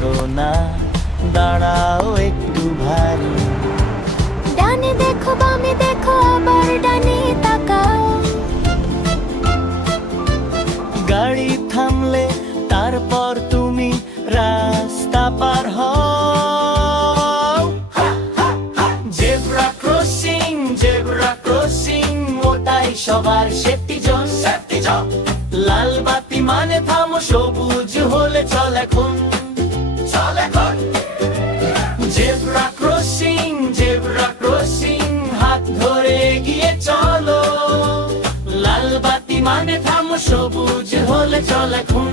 করো না, দাঁড়াও একটু ভারী। ডানে দেখো বামে দেখো আবার ডানে তাকাও। গাড়ি থামলে তারপর তুমি রাস্তা পার হও। জেব্রা ক্রসিং, জেব্রা ক্রসিং, ওটাই সবার সেফটি জোন, সেফটি জোন। লাল বাতি মানে থামো, সবুজ হলে চল এখন, চল এখন। জেব্রা ক্রসিং, জেব্রা ক্রসিং, হাত ধরে এগিয়ে চলো। লাল বাতি মানে থামো, সবুজ হলে চল এখন।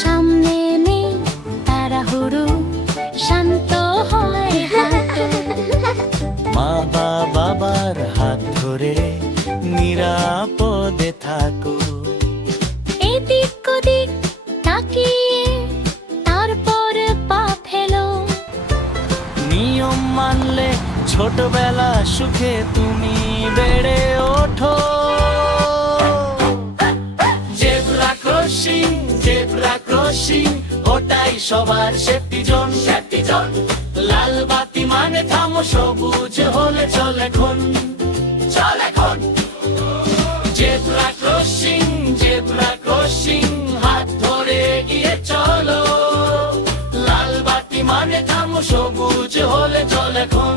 সামনে নেই তাড়াহুড়ো, শান্ত হয় হাঁটো। মা বাবার হাত ধরে নিরাপদে থাকো। এদিক ওদিক তাকিয়ে তারপর পা ফেলো। নিয়ম মানলে ছোটবেলা সুখে তুমি বেড়ে ওঠো। জেব্রা ক্রসিং, জেব্রা ক্রসিং, ওটাই সবার সেফটি জোন, সেফটি জোন। লাল বাতি মানে থামো, সবুজ হলে চল এখন, চল এখন। জেব্রা ক্রসিং, জেব্রা ক্রসিং, হাত ধরে এগিয়ে চলো। লাল বাতি মানে থামো, সবুজ হলে চল এখন।